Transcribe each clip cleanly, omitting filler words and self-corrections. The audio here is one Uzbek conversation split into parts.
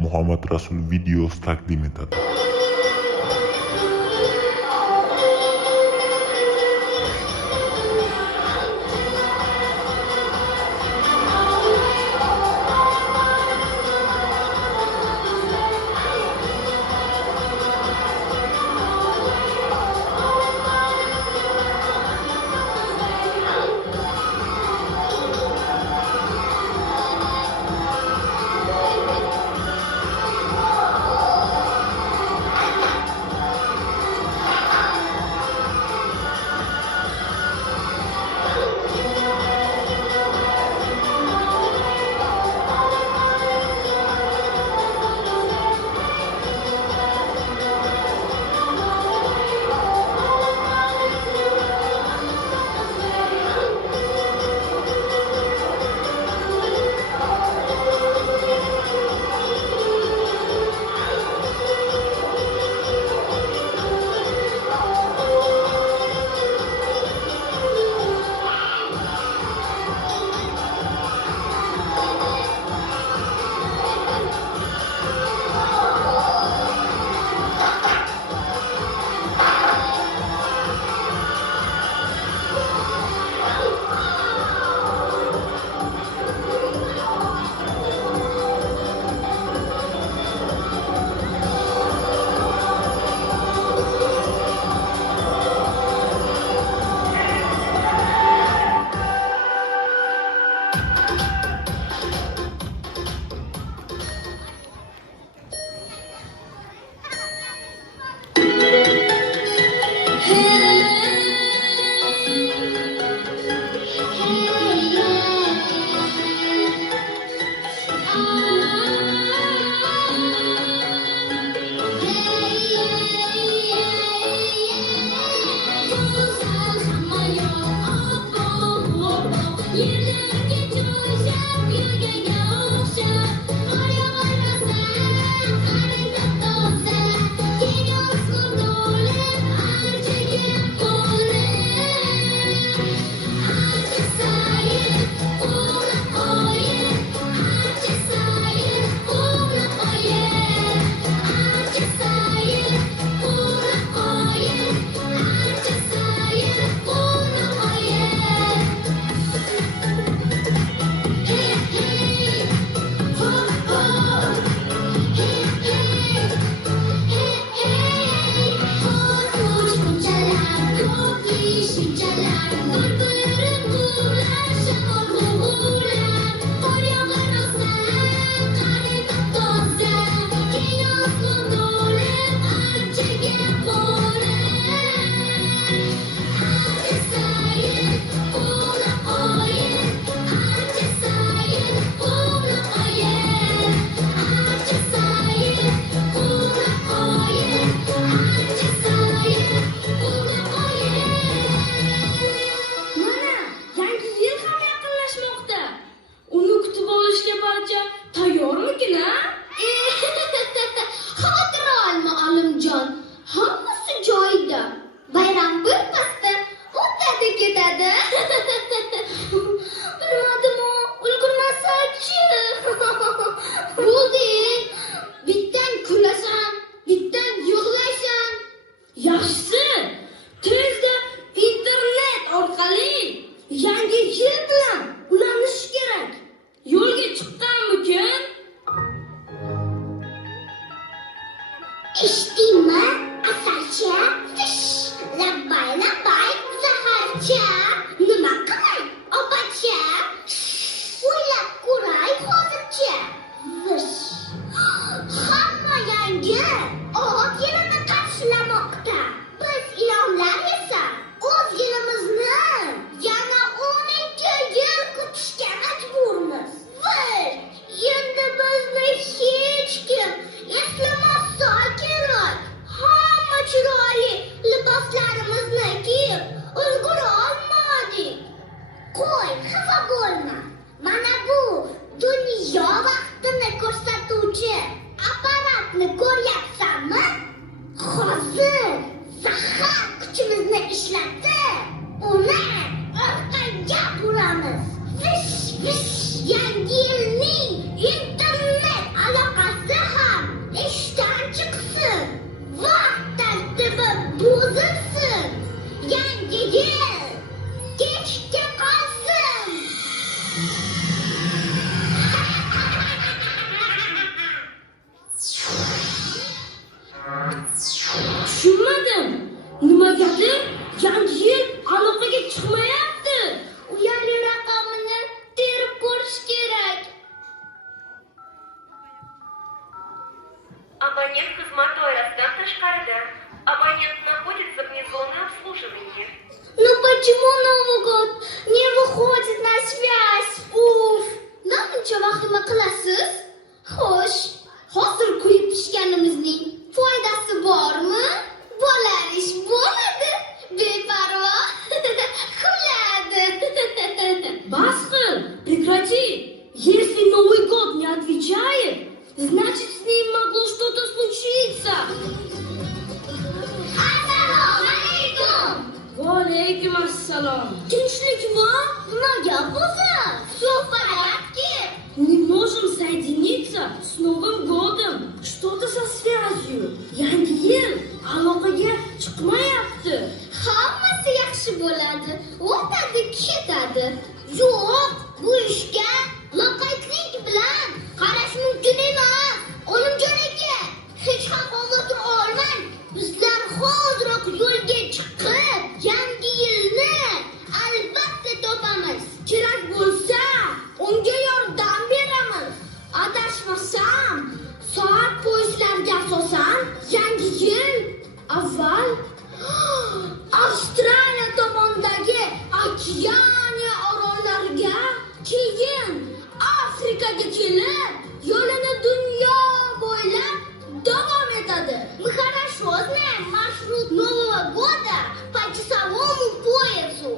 Muhammed Rasul videosi takdim etadi. Tushunmadim. Nimagadir yangi yil aloqaga chiqmayapti. Uyali raqamini terib ko'rish kerak. Абонент xizmat doirasidan tashqarida. Абонент находится вне зоны обслуживания. Ну почему Новый год не выходит на связь? Уф, namuncha vahima qilasiz? Xo'sh, hozir kuyib pishganimizning foydasi bormi? Bo'lar ish bo'ladi. Beparvo. Kuladi. Bas qil, прекрати. Если Новый год не отвечает, значит с ним могло что-то случиться. Assalomu alaykum. Vaalaykum assalom. Tinchlikmi? Nima gap bo'lsa? Всё в порядке? Не можем соединиться с Новым годом. Что-то со связью. Yangi yil aloqaga chiqmayapti. Hammasi yaxshi bo'ladi. O'tadi, ketadi. Yo'q, bu ishga loqaydlik bilan qarash mumkin emas. Olimjon aka, hech ham xavotir olmang. Bizlar hoziroq yo'lga chiqib, yangi yilni albatta topamiz. Kerak bo'lsa, unga yordam beramiz. Adashmasam, soat poyezdlarga asosan yangi yil avval Avstraliya tomondagi Okeaniya orollariga, keyin Afrikaga kelib, yo'lini dunyo bo'ylab davom etadi. Мы хорошо знаем маршрут Нового года по часовому поясу.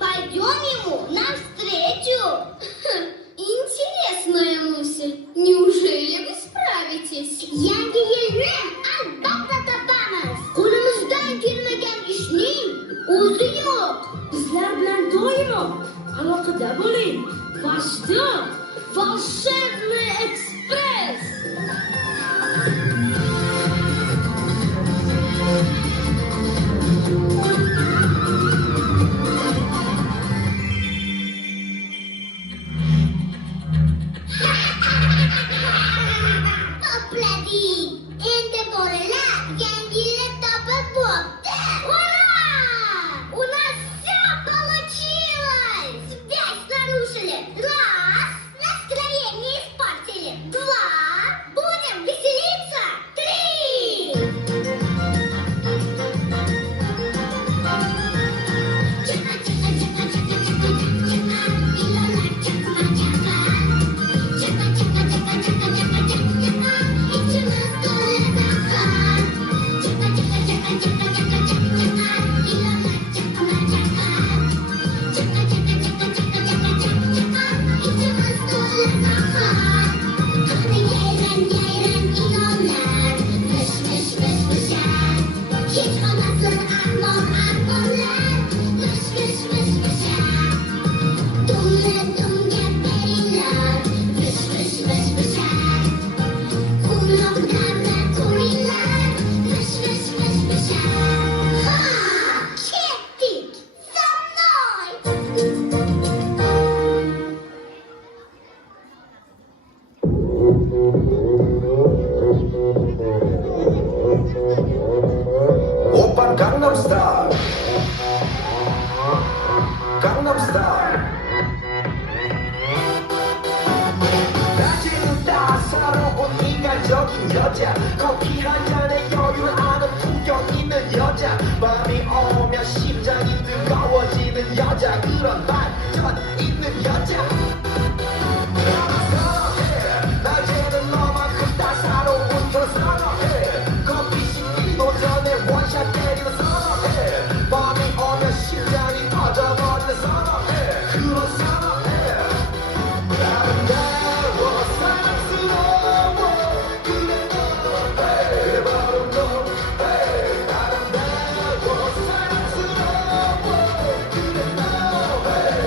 Пойдем ему навстречу. Интересная мысль. Неужели вы справитесь? Yangi yilni albatta topamiz. Qo'limizdan kelmagan ishning o'zi yo'q. Bizlar bilan doimo aloqada bo'ling. Vashti Волшебный экспресс. Topladik. Endi bolalar yangi yil topib bo'pti. Ура! У нас все получилось! Связь нарушили. Раз. Настроение испортили. Два. Будем веселиться. Три. Ketdik! Со мной! Oppa Gangnam Style. Gangnam Style. 낮에는 따사로운 인간적인 여자. 커피 한 잔에 여유하는 풍경 있는 여자. 밤이 오면 심장이 뜨거워지는 여자. 그런 반전 있는 여자. 낮에는 너만큼 따사로운 저 사랑해. 커피 식기도 전에 원샷 때리는 사랑해. 밤이 오면 심장이 터져버리는 사랑해. 그런 사랑해. 아름다워 사랑스러워 그래 너 hey, 바로 너 hey. 아름다워 사랑스러워 그래 너 hey.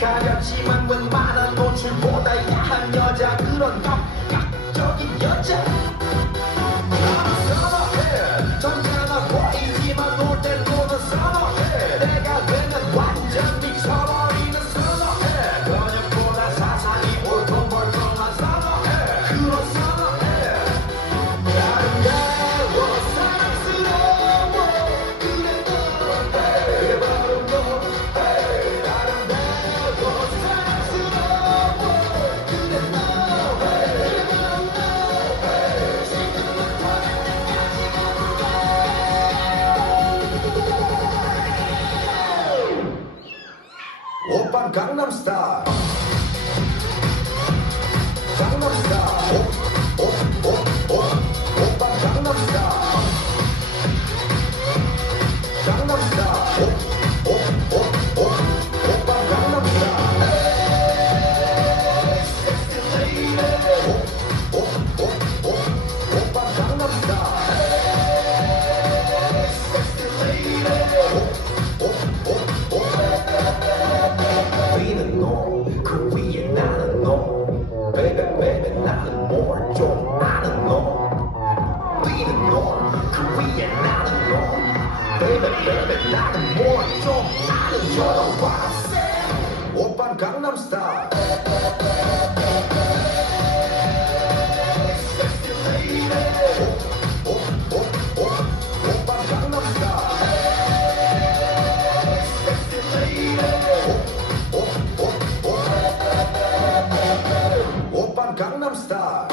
가렸지만 웬만한 노출보다 야한 여자 그런 감각적인 여자 나는 선호해 점잖아 보이지만 놀 땐 노는 선호해 내가 되면 완전 미쳐버리는 선호해 번역보다 사상이 옳고 멀쩡한 선호해 그런 선호해 아름다워 사랑스러워 그래 너 바로 너 아름다워 사랑스러워 그래 너 오빤 강남스타일 강남스타일 오빤 강남스타일 강남스타일 오빤 강남스타일 섹시 레이디 오빤 강남스타일 섹시 레이디 우리는 너그 위에 나는 너 Baby baby 나는 뭘 좀 아는 너 우리는 너그 위에 나는 너 Baby baby 나는 뭘 좀 아는 너 와세 오빤 강남스타일 Sexy lady 오빤 강남스타일 Sexy lady 오빤 강남스타일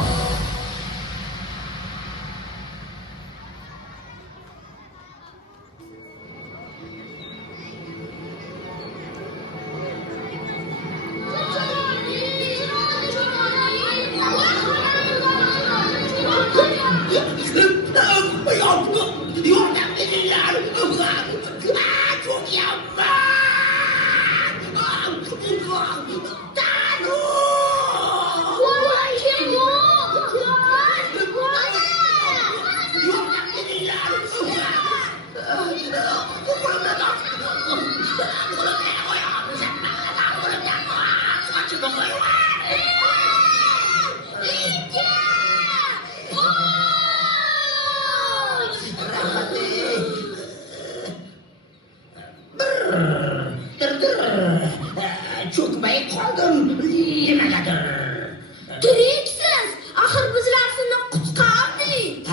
Çok bayık oldum. Yemeğadır. Tiriksiz! Axir bizlar seni qutqardik!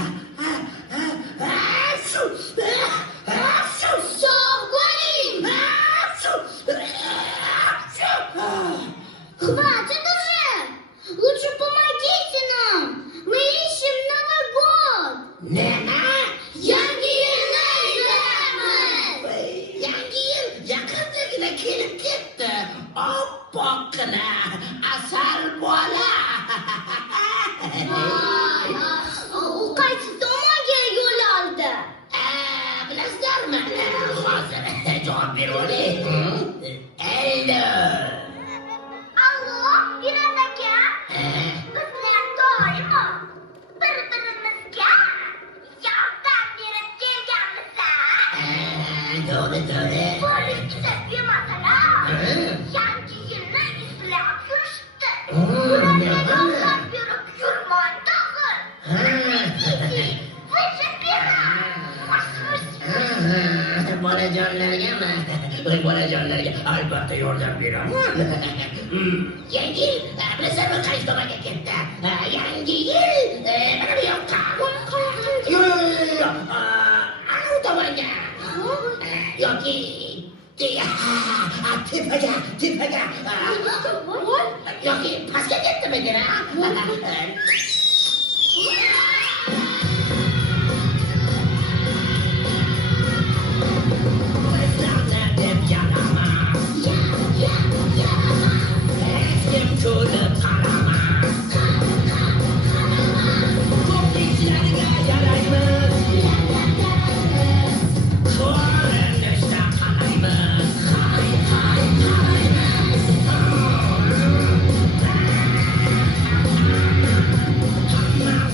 Sog' bo'ling! Хватит уже! Лучше помогите нам! Мы ищем Новый год! Neme? Yangi yilni izlayapmiz! Yangi yil yaqindagina kelib ketdi. Oppoqqina asal bola. U qaysi tomonga yo'l oldi? Bilasizlarmi? Hozir javob berib oling. Alo. Allo, Pirat aka! Bizlar doimo bir-birimizga yordam berib kelganmiz-a? To'g'ri. Polisda bemalol yangi yilni izlab yurishdi. Ularga yordam berib yurmay tag'in. Выше пера! Bolajonlargami? Bolajonlarga albatta yordam beraman. Yangi yil bilasizmi qaysi tomonga ketdi? Yangi yil mana bu yoqqa. Yo'q. Anavi tomonga. Yoki tepaga. Yoki pastga ketdimikin?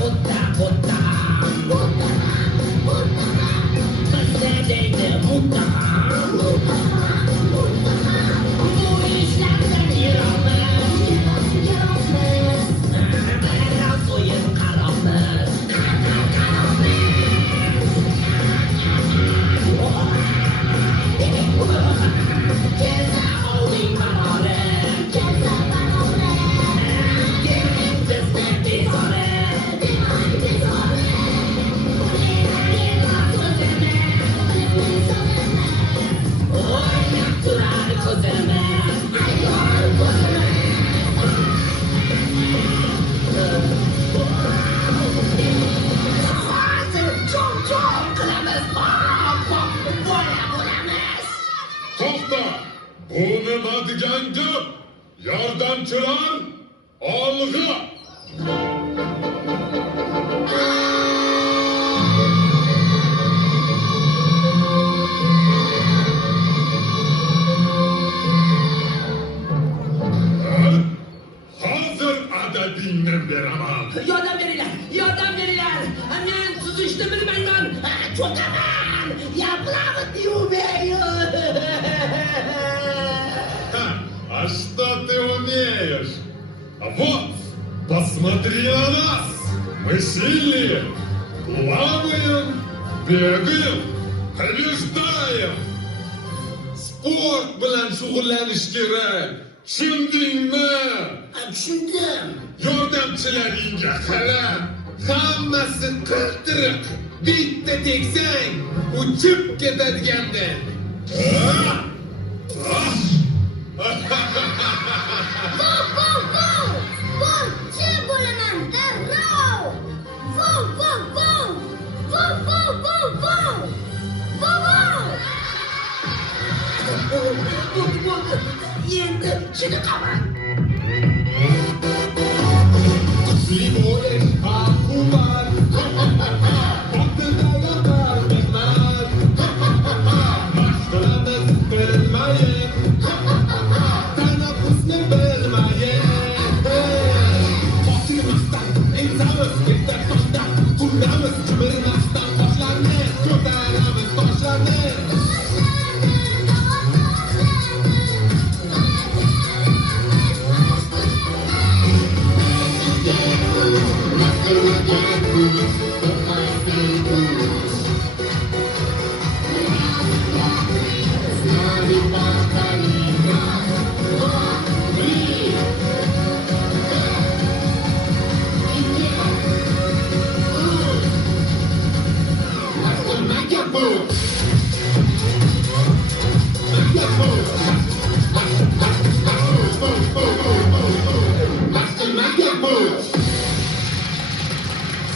Otta Yangi yordamchilar olg'a. Hozir adadingni beraman. Yordam beringlar, yordam beringlar. Men suzishni bilmayman. Cho'kaman. Я плавать не умею. А что ты умеешь? А вот, посмотри на нас! Мы сильные, плаваем, бегаем, побеждаем! Sport bilan shug'ullanish kerak. Tushundingmi? Tushundim. Yordamchilaringga qara. Hammasi qirtiriq. Bitta tegsang, uchib ketadigandek. Vov, vov, vov! Sportchi bo'laman, darrov! Vov, vov, vov! Vov, vov, vov, vov! Vov, vov! Bo'ldi. Endi chiniqaman. Kuchli bo'lish hukumat. Otida yotar mehnat. Mashqlarimiz bilmayin. Tanaffusni bilmayin. Bosilmasdan, ensamiz bitta toshdan. Turamiz chimirmasdan toshlarni. Ko'taramiz toshlarni.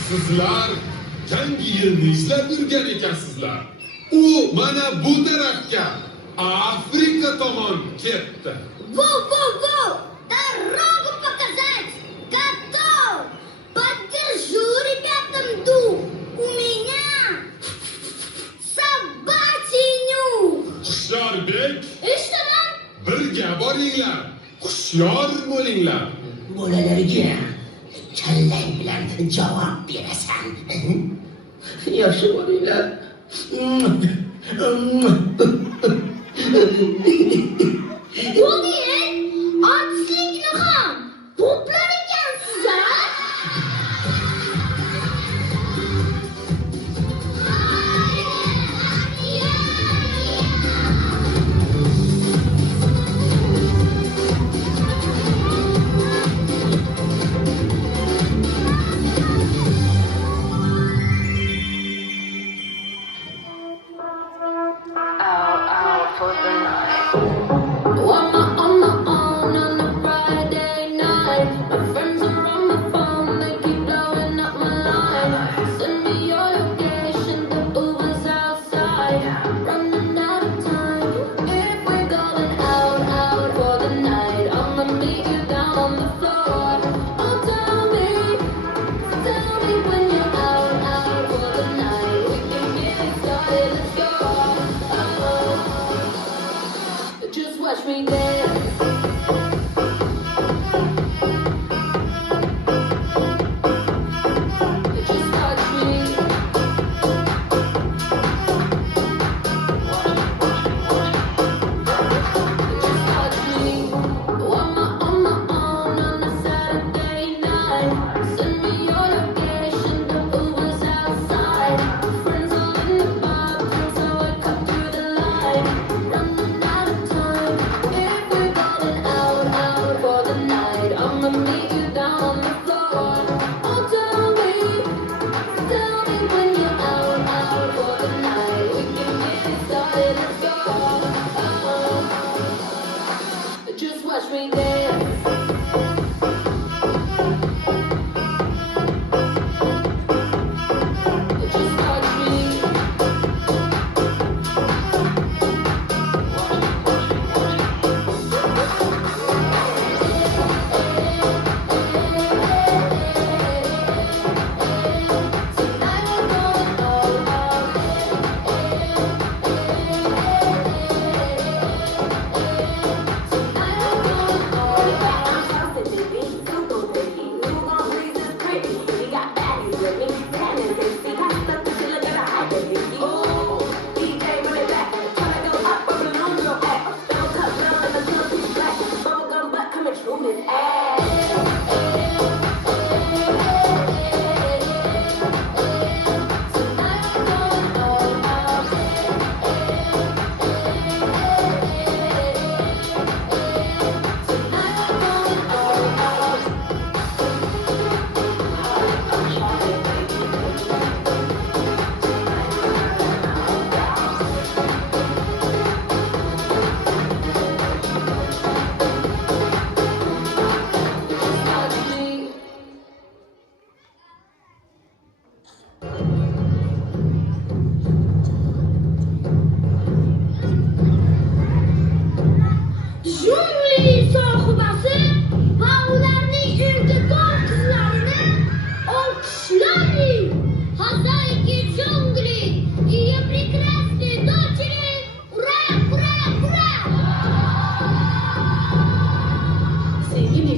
Sizlar yangi yilni izlab yurgan ekansizlar. U mana bu tarafga Afrika tomon ketdi. Вов, вов, вов! Дорогу показать! Готов! Поддержу ребятам дух! У меня собачий нюх! Hushyorbek, Eshitaman! birga boringlar. Hushyor bo'linglar. Bolalarga kallang bilan javob berasan. Yaxshi bo'linglar. Bo'ldi, artistlikni ham poplar ekansiz-a? Out for the night. On my own on a Friday night. My friends are on my phone, they keep blowing up my line. Send me your location, the Uber's outside. Running out of time. If we're going out for the night, I'ma meet you down on the floor. Oh, tell me when you're out for the night. We can get it started, let's go. Just watch me dance. Just watch me. Just watch me. On my own on a Saturday night. Send me your location, the Uber's outside. Friends all in the bar, so I cut through the line. Running out of time. If we're going out for the night, I'ma meet you down on the floor. Oh, tell me when you're out for the night. We can get it started, let's go. Just watch me dance. Just watch me.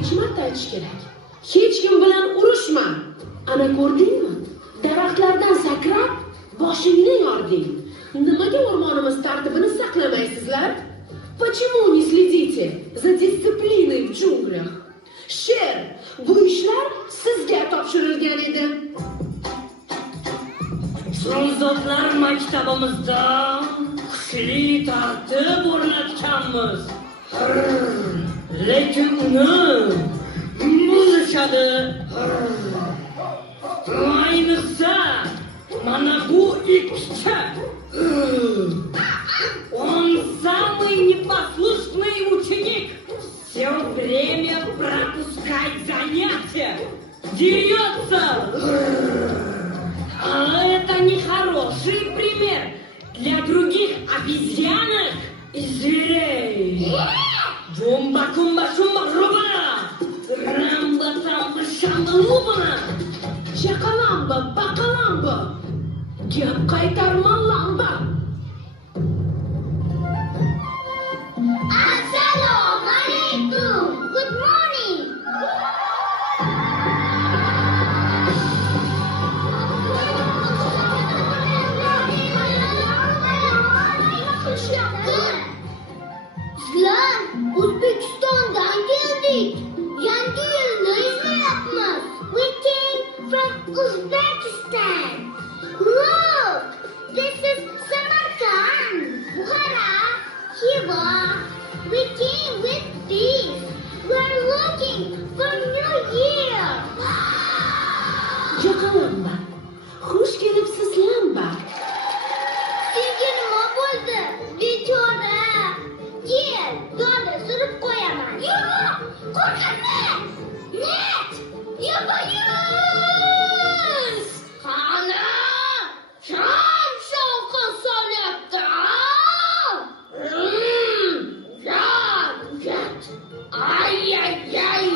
necha marta aytish kerak? Hech kim bilan urushma. Ana ko'rdingmi? Daraxtlardan sakrab, boshingni yording. Nimaga o'rmonimiz tartibini saqlamaysizlar? Почему не следите за дисциплиной в джунглях? Sher, bu ishlar sizga topshirilgan edi. Soldatlar maktabimizda kuchli tartib o'rnatganmiz. Lekin uni buzishadi. Ayniqsa mana bu ikkita. Он самый непослушный ученик. Все время пропускает занятия. Дерется. А это нехороший пример для других обезьянок и зверей. Джумба-кумба-шумба-рубана, рамба-тамба-шамба-лубана. Chaqalamba, baqalamba. Gap qaytarma lamba. Assalomu alaykum. Good morning. Sizlar O'zbekistondan keldik. Yangi yilni eslayapmiz. We came from Uzbekistan. Look, this is Samarkand, Bukhara, Khiva. We came with these. We're looking for New Year. Chaqalamba. Xush kelibsiz lamba. Senga nima bo'ldi? Bechora. Kel, dori surib qo'yaman. Yo'q, qo'rqaman. Net, yo'q. Qani? Sham shovqin solyapti. Gat. Ай-яй-яй.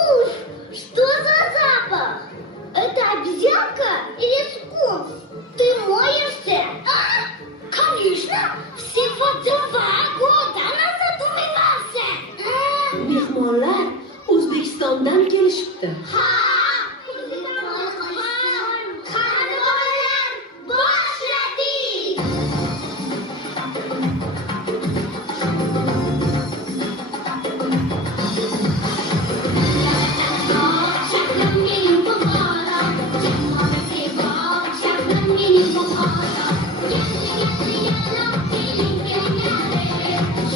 Уф, что за запах? Это обезьянка или скунс? Ты моешься? Конечно, всего 2 года назад умывался. Mehmonlar O'zbekistondan kelishibdi. Ha! Qani bolalar, boshladik. Shahrim mening Buxoro, jahon sebo, shahrim mening Buxoro. Yangi yalab keling kelinglar,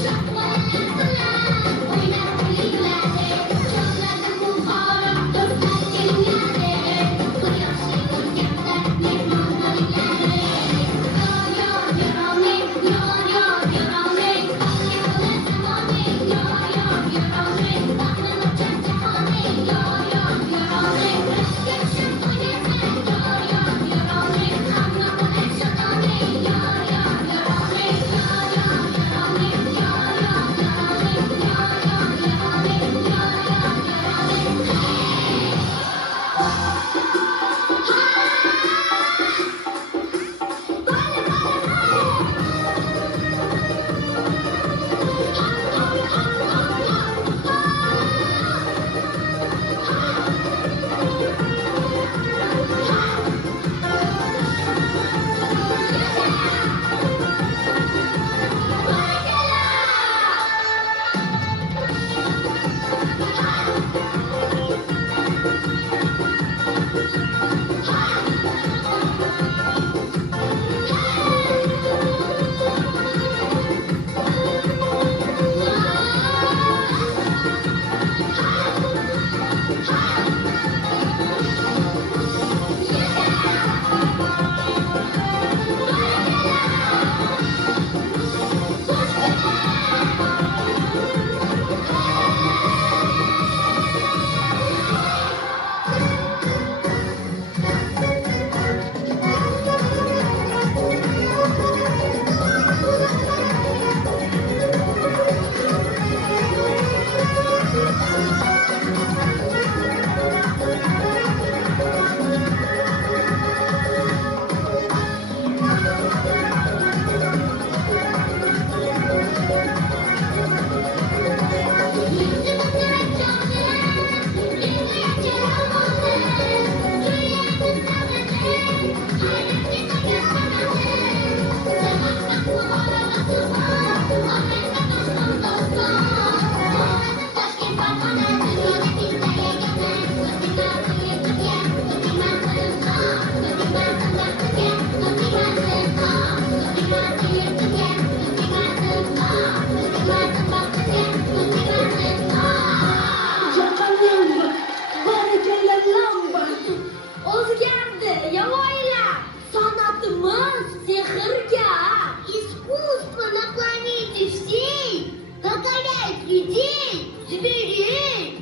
shoh bolalar bilan o'ynab kulinglar. Shohladim Buxoro, do'stlarga Karim.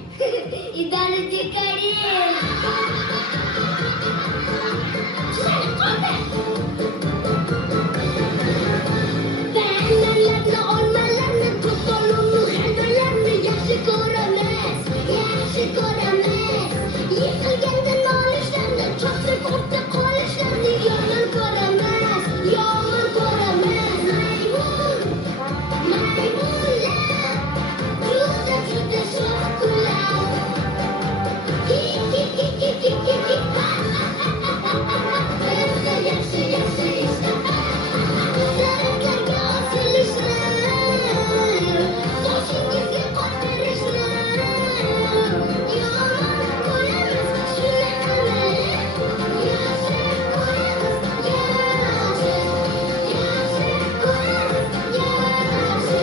İdareci Karim. Güzel kaldı. Beğenenlerle ormanlarla kupolunu henderlerini yaxshi ko'ramiz, yaxshi ko'ramiz. Yiqilgandan olishlarni, cho'kib o'tda qolishlarni yomon ko'ramiz, yomon ko'ramiz. Maymunlar, juda juda sho'xkular. Yaxshi, yaxshi ishlar. Daraxtlarga osilishlar, boshingizga qot berishlar. Yomon ko'ramiz shunaqani, yaxshi ko'ramiz, yaxshi, yaxshi ko'ramiz, yaxshi.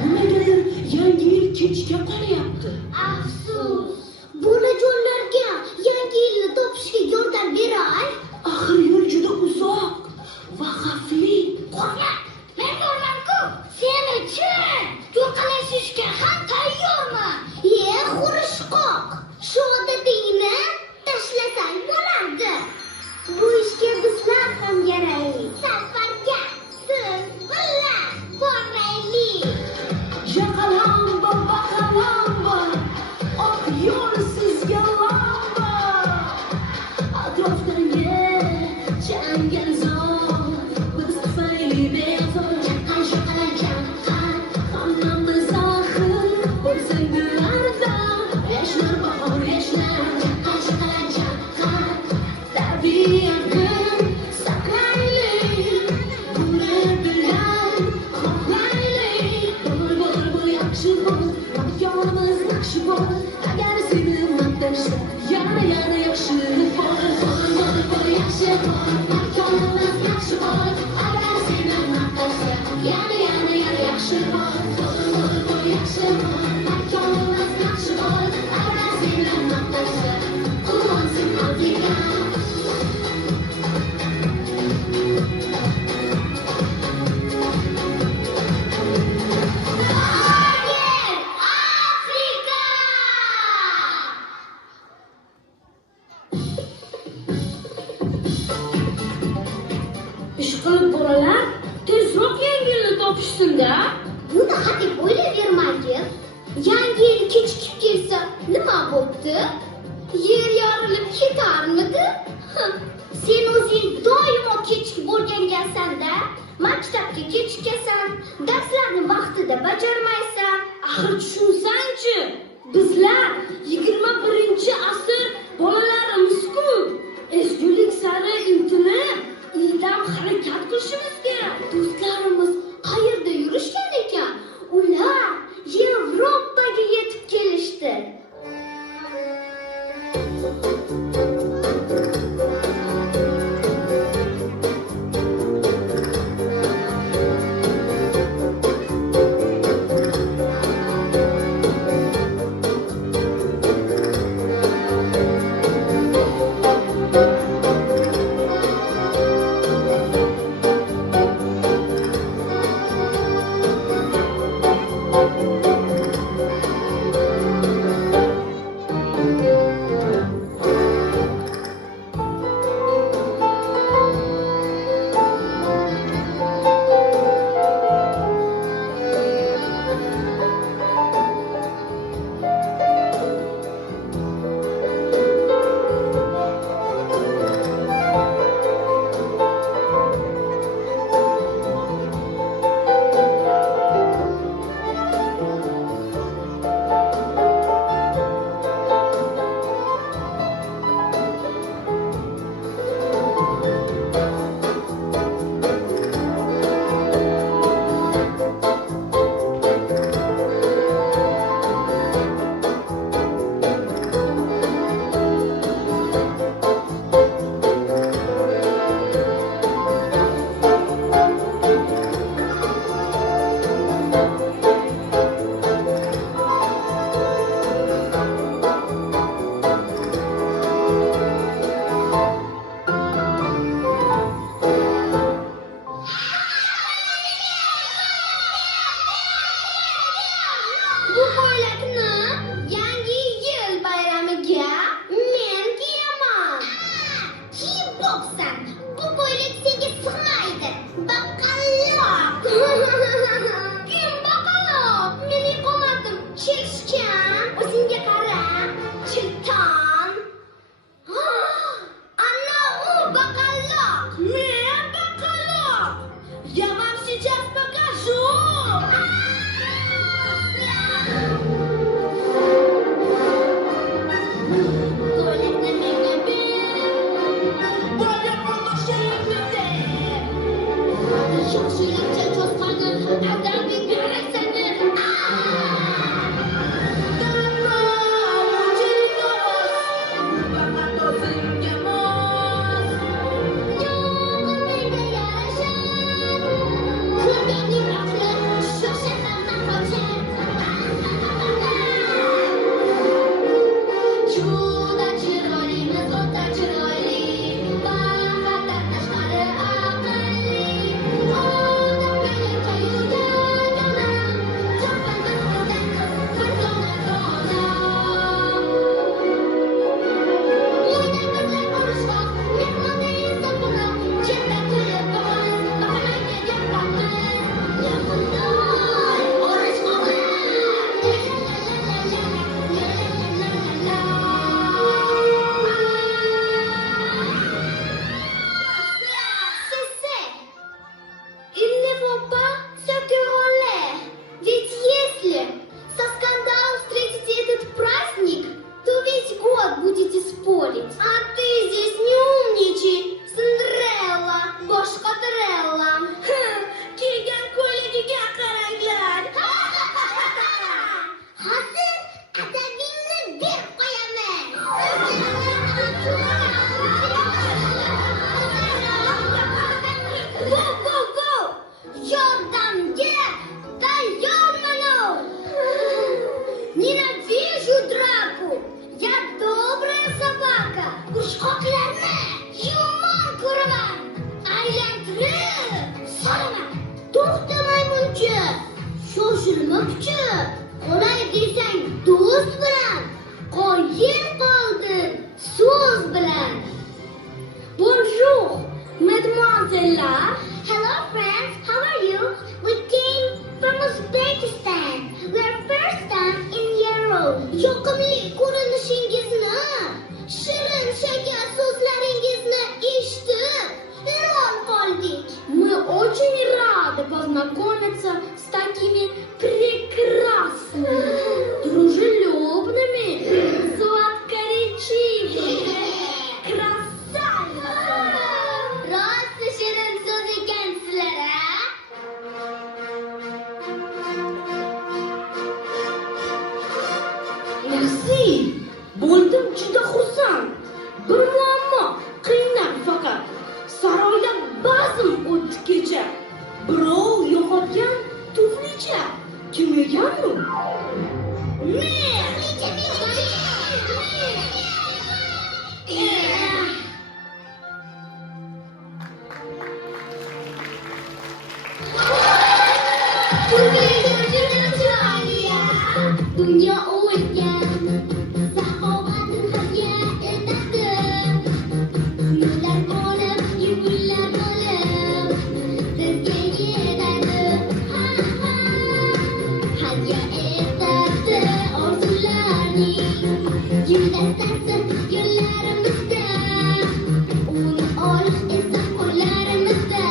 Nimagadir yangi yil kechga qolyapti. Afsus, bolajonlarga yangi yilni topishga yordam beray. Axir yo'l juda uzoq va xavfli. Qo'rqma, men borman-ku. Seni-chi, yo'qalashishga ham tayyorman. Xurishqoq, shu odatingni tashlasang bo'ladi. Bu ishga bizlar ham yaraylik. Safarga siz bilan boraylik. Jaqalamba, baqalamba, oq yo'l sizga lamba. Atrofdagi changalzor, biz tufayli bezor. Chaqal, chaqal, chaqal. Hammamiz axir bo'lsinlarda. Yashnar bahor, yashnar. Chaqal, chaqal, chaqal. Tabiatni saqlaylik, buni bilan xohlaylik. Bo'l, yaxshi bo'l, makonimiz yaxshi bo'l. Agar seni maqtashsa, yana yaxshi bo'l. Yaxshi bo'l, makonimiz yaxshi bo'l. Agar seni maqtashsa, yana yaxshi bo'l. Yaxshi bo'l, makonimiz yaxshi bo'l. Agar seni maqtashsa, quvonsin Afrika. Afrika! Ishqilib bolalar, tezroq yangi yilni topishsin-da. Buni hadeb o'ylayvermagin. Yangi yil kechikib kelsa nima bo'pti? Yer yorilib ketarmidi? Sen o'zing doimo kechikib bo'lgansan-da. Maktabga kechikasan, darslarni vaqtida bajarmaysan. Axir tushunsang-chi, bizlar 21-asr bolalarimiz-ku. Ezgulik sari intilib, ildam harakat qilishimiz kerak. Do'stlarimiz qayerda yurishgan ekan? Ular Yevropaga yetib kelishdi. ko'ylakni yangi yil bayramiga men kiyaman. Kiyib bo'psan. Bu ko'ylak senga sig'maydi. Baqaloq. Kim baqaloq? Mening qomatim chirishgan. O'zingga qara. Chilton. Ana u baqaloq. Men baqaloq. Я вам сейчас покажу. Ko'ylakni menga ber. Bola bo'lmoqchiligimda. Yoshlikcha cho'zmani adabing berak seni. Menga yarashar. Ko'rganning aqli shu shahardan qochar. Juda chiroylimiz o'ta chiroyli. Bahordan tashqari aqlli. Odam kelinchayu yagona. Chopamiz bizdan bir dona dona. Uyda bizlar urushmoq, mehmonda esa qo'noq. Chetda kulib boqamiz, baqalarga gapiramiz. Yaqindan Il ne faut pas se quereller. Ведь если со скандалом встретите этот праздник, то весь год будете спорить. А ты здесь не умничай, Синдрелла, Бошкотрелла. Kiygan ko'ylagiga qaranglar. Hozir adabingni berib qo'yaman. Go! Yordamga tayyorman. Ненавижу драку. Я добрая собака. Urushqoqlarni yomon ko'raman. Aylantirib solaman. To'xta maymuncha. Shoshilmoqchi. Qolay desang do'st bilan. Qoyil qoldin so'z bilan. Bonjour, mademoiselle. Hello friends, how are you? We came from Uzbekistan. We are first time in Europe. Yoqimli ko'rinishingizni, shirin shakar so'zlaringizni eshitib, lol qoldik. Мы очень рады познакомиться с такими прекрасными, дружелюбными, сладкоречивыми красавицами. Rost shirin so'z ekansizlar, a? Merci. Bo'ldim juda xursand. Bir muammo qiynab faqat. Saroyda bazm o'tdi kecha. Birov yo'qotgan tuflicha. Kim ekan-u? Men. Dunyo o'lgan, saxovatin harga etadi. Gullar bo'lib, gullar bo'lib, bizga yetadi. Harga etadi orzularning guldastasi yo'llarimizda. Uni olish esa qo'llarimizda.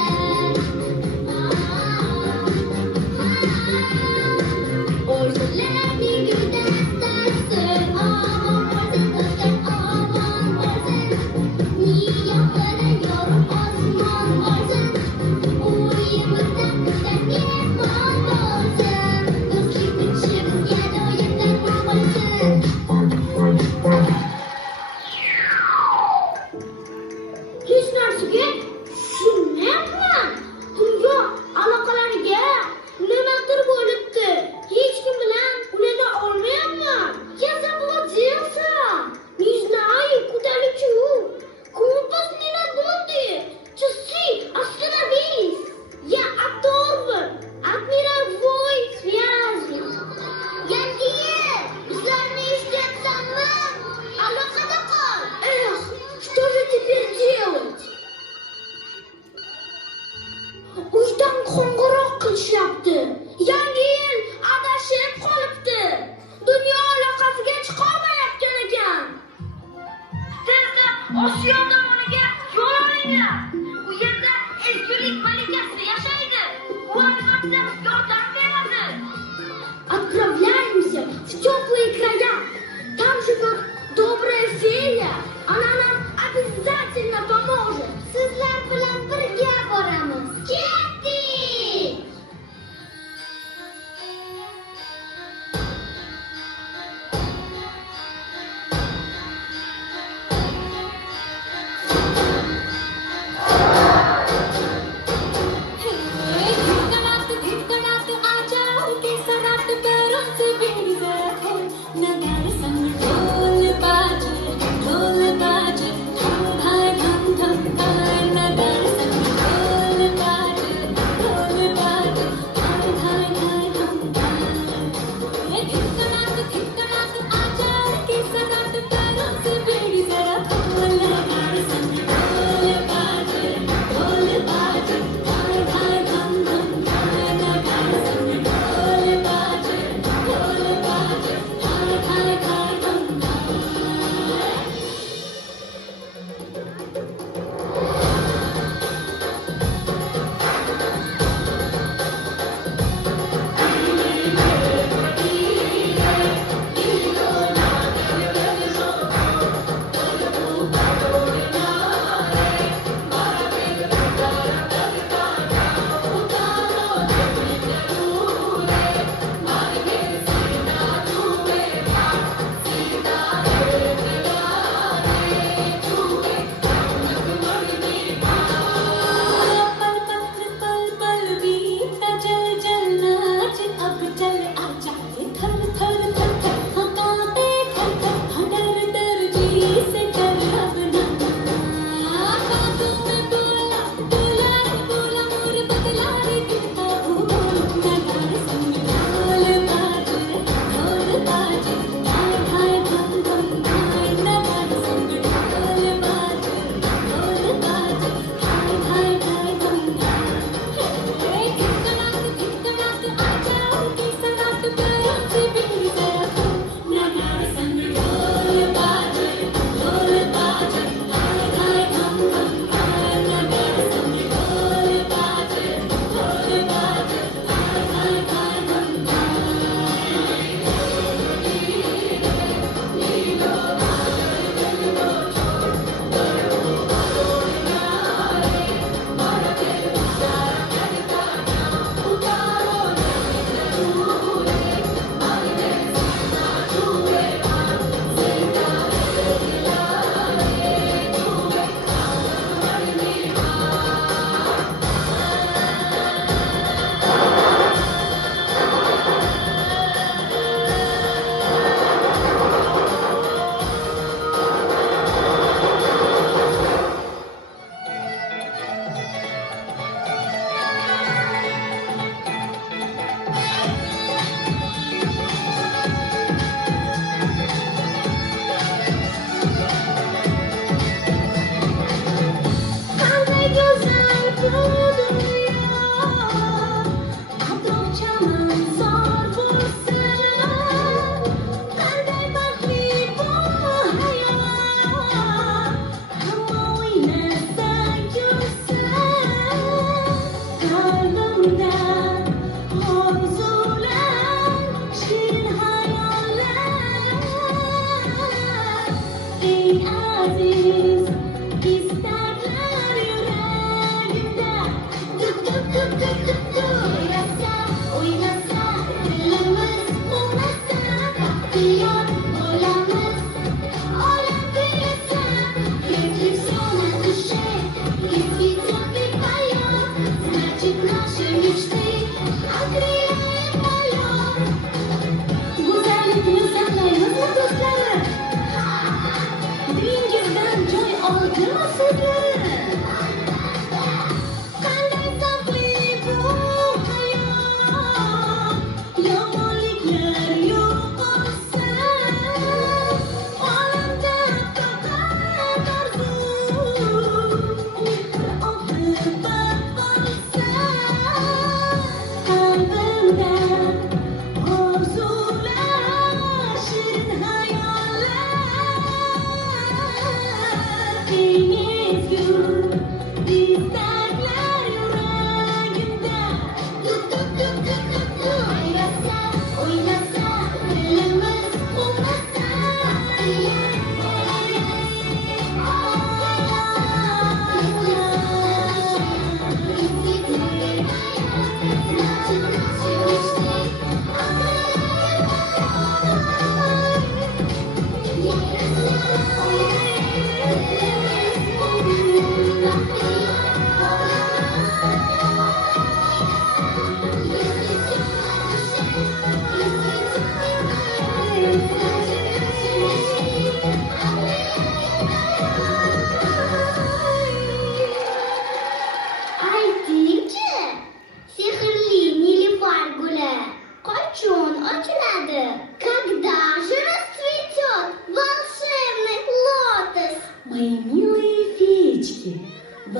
Orzularning guldastasi omon bo'lsin, o'zgan omon bo'lsin. Niyohida yorug' osmon bo'lsin. Uyimizda bizdan mehmon bo'lsin. Do'stlik ichimizga doim darmon bo'lsin.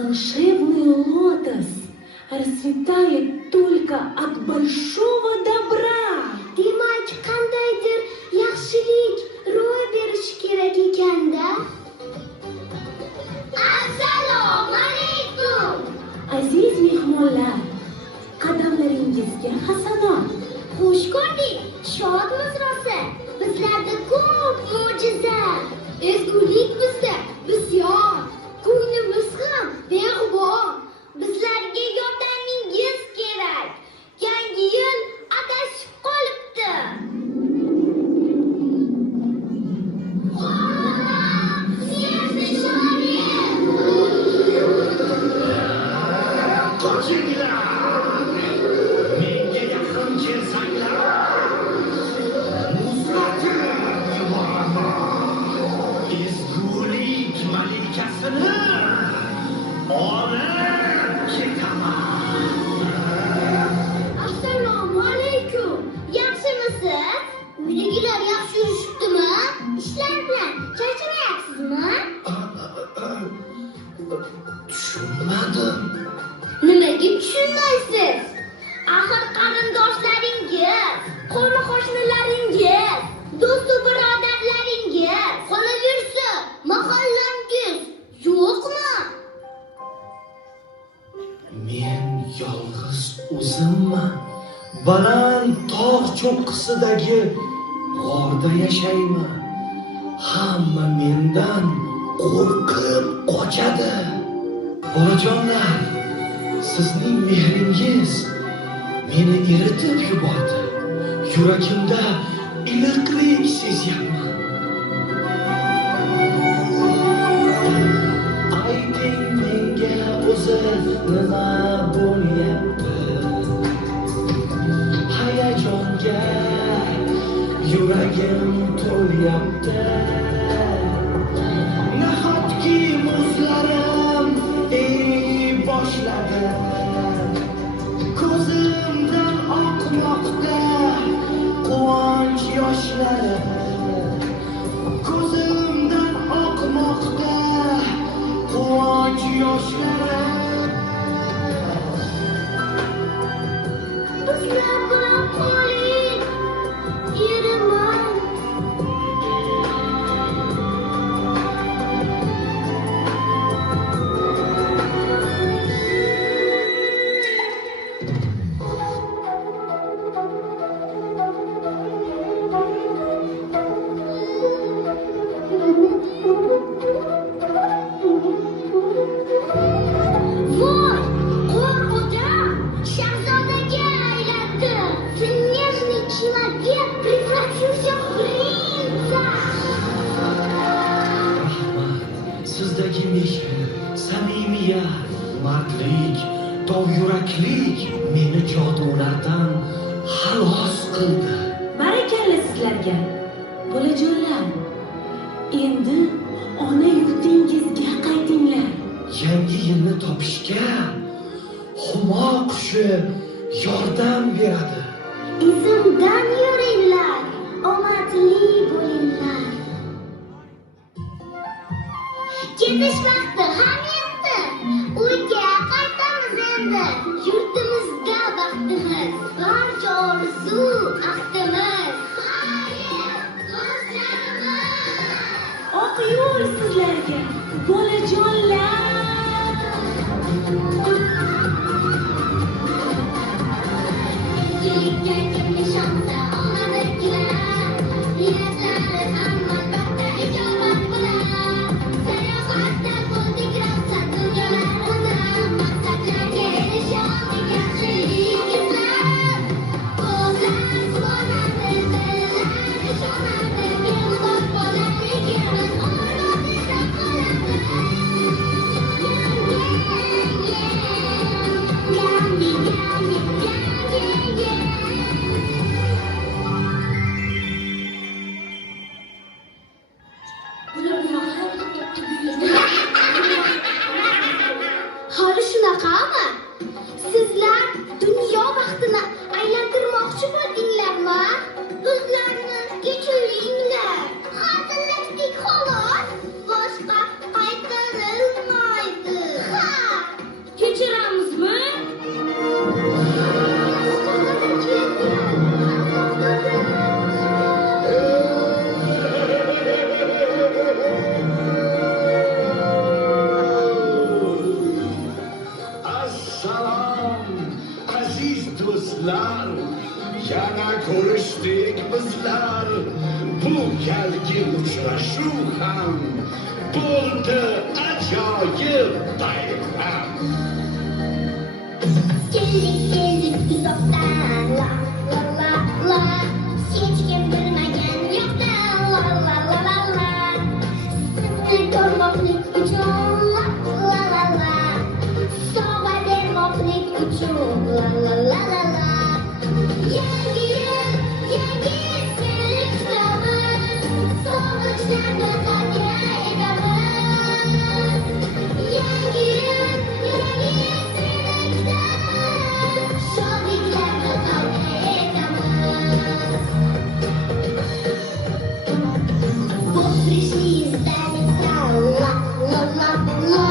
волшебный лотос расцветает только от большого добра. Demak, qandaydir yaxshilik ro'y berishi kerak ekan-da. Assalomu alaykum. Aziz mehmonlar, qadamlaringizga hasanot. Xush ko'rdik. Shodmiz rosa. Bizlarda ko'p mo'jiza. Ezgulik bizda bisyor. Ko'nglimiz ham beg'ubor. Bizlarga yordamingiz kerak. Yangi yil adashib qolibdi. Qochinglar! Menga yaqin kelsanglar, muzlatib yuboraman. Ezgulik malikasini olib ketaman. Assalomu alaykum. Yaxshimisiz? Uydagilar yaxshi yurishibdimi? Ishlar bilan charchamayapsizmi? Tushunmadim. Nimaga tushunmaysiz? Axir qarindoshlaringiz, qo'ni-qo'shnilaringiz, do'stu birodarlaringiz, qolaversa mahallangiz yo'qmi? Men yolg'iz o'zimman. Baland tog' cho'qqisidagi g'orda yashayman. Hamma mendan qo'rqib qochadi. Bolajonlar, sizning mehringiz meni eritib yubordi. Yuragimda iliqlik sezyapman. Ayting menga o'zi nima bo'lyapti? Hayajonga yuragim to'lyapti. Nahotki muzlarim eriy boshladi. Ko'zimdan oqmoqda quvonch yoshlari. Ko'zimdan oqmoqda quvonch yoshlari. Bizlar bilan qoling. Eriman. Voy, qo'r odam shahzodaga aylandi. Снежный человек превратился в принца. Rahmat, sizdagi mehr, samimiyat, mardlik, dovyuraklik meni jodulardan xalos qildi. Barakalla sizlarga. Bolajonlar, endi ona yurtingizga qaytinglar. Yangi yilni topishga Humo qushi yordam beradi. Izimdan yuringlar, omadli bo'linglar. Ketish vaqti ham yetdi. Uyga qaytamiz endi. Yurtimizda baxtimiz, barcha orzu baxtimiz. Oq yo'l sizlarga, bolajonlar. Yigitga kimni shonsa omadi kelar. Niyatlar hamma albatta ijobat qilar. Sayohatda bo'ldik rosa dunyolarida. Maqsadlarga erishdik yaxshilik izlar. Ko'zlar quvonadi, dillar ishonadi. Yolg'iz bolaligimin orzusida qoladi. Yangi bu galgi uchrashuv ham bo'ldi ajoyib bayram. Keldik uzoqdan, la la la la. Hech kim bilmagan yoqdan, la la la la la. Sizni ko'rmoqlik uchun, la la la la. Sovg'a bermoqlik uchun, la la la la la. Yangi yil, yangi eslik qilamiz, sog'inchlarni qat'iy aytamiz. Yangi yil, yangi eslikda shodliklarni qat'iy aytamiz. Вот пришли издать ла ла ла ла,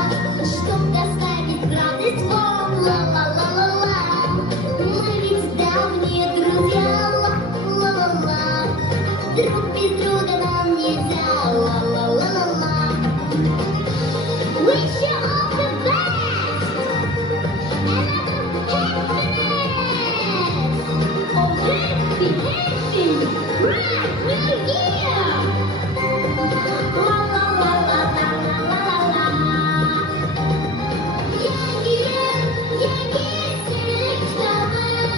чтоб доставить радость вам, ла ла ла ла ла. Мы ведь давние друзья, ла ла ла ла. Друг без друга нам нельзя, ла ла ла ла ла. Wish you all the best and happiness. Oh, happy, happy, bright new year. La la la la la la la la. Yangi yil, yangi eslik qilamiz,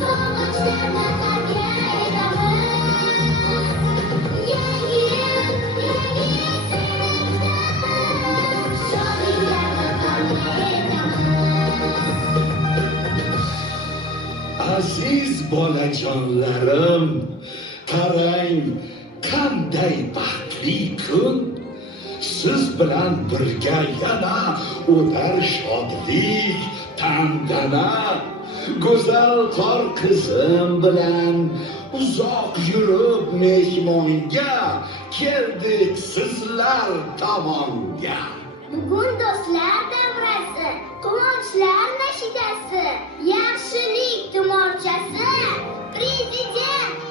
sog'inchlarni qat'iy aytamiz. Yangi yil, yangi eslikda shodliklarni qat'iy aytamiz. Aziz bolajonlarim, qarang, qanday baxtli kun. Siz bilan birga yana o'tar shodlik, tantana. Go'zal qor qizim bilan uzoq yurib mehmonga keldik sizlar tomonga. Bugun do'stlar davrasi, quvonchlar nashidasi, yaxshilik tumorchasi, prezident